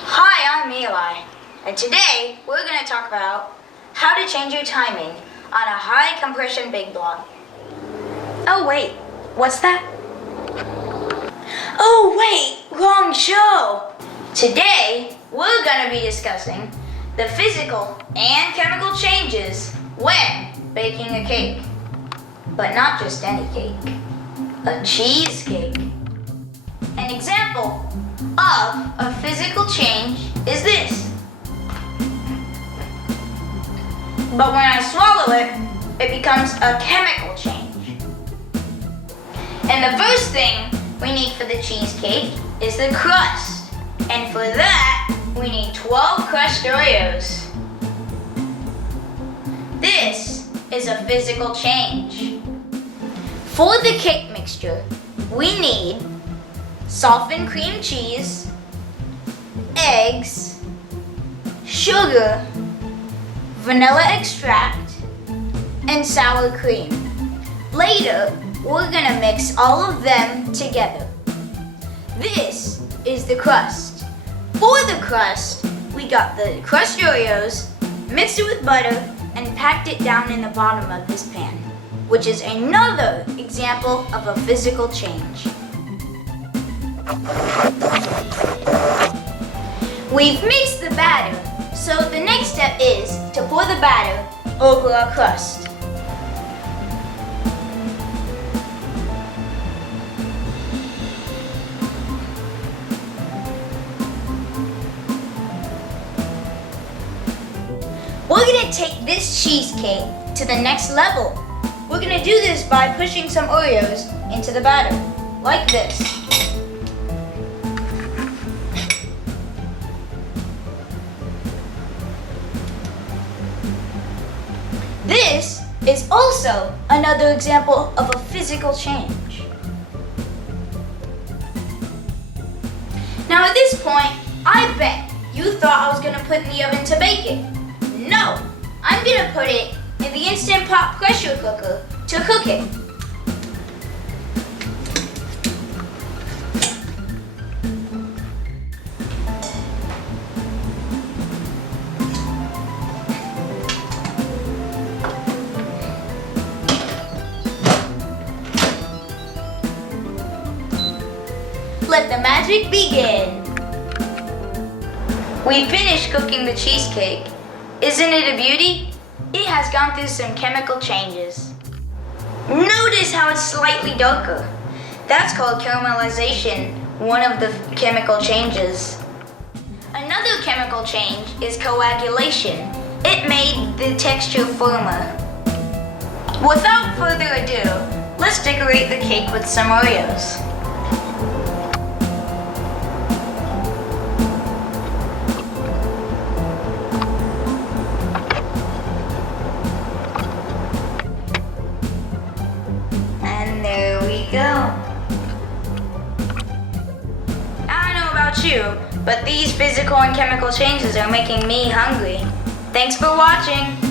Hi, I'm Eli, and today we're going to talk about how to change your timing on a high compression big block. Oh wait, what's that? Oh wait, wrong show! Today we're going to be discussing the physical and chemical changes when baking a cake. But not just any cake, a cheesecake. An example of a physical change is this. But when I swallow it, it becomes a chemical change. And the first thing we need for the cheesecake is the crust. And for that, we need 12 crushed Oreos. This is a physical change. For the cake mixture, we need softened cream cheese, eggs, sugar, vanilla extract, and sour cream. Later, we're gonna mix all of them together. This is the crust. For the crust, we got the crushed Oreos, mixed it with butter, and packed it down in the bottom of this pan, which is another example of a physical change. We've mixed the batter, so the next step is to pour the batter over our crust. We're gonna take this cheesecake to the next level. We're gonna do this by pushing some Oreos into the batter, like this. This is also another example of a physical change. Now at this point, I bet you thought I was gonna put it in the oven to bake it. No, I'm gonna put it in the Instant Pot pressure cooker to cook it. Let the magic begin. We finished cooking the cheesecake. Isn't it a beauty? It has gone through some chemical changes. Notice how it's slightly darker. That's called caramelization, one of the chemical changes. Another chemical change is coagulation. It made the texture firmer. Without further ado, let's decorate the cake with some Oreos. There we go. I don't know about you, but these physical and chemical changes are making me hungry. Thanks for watching.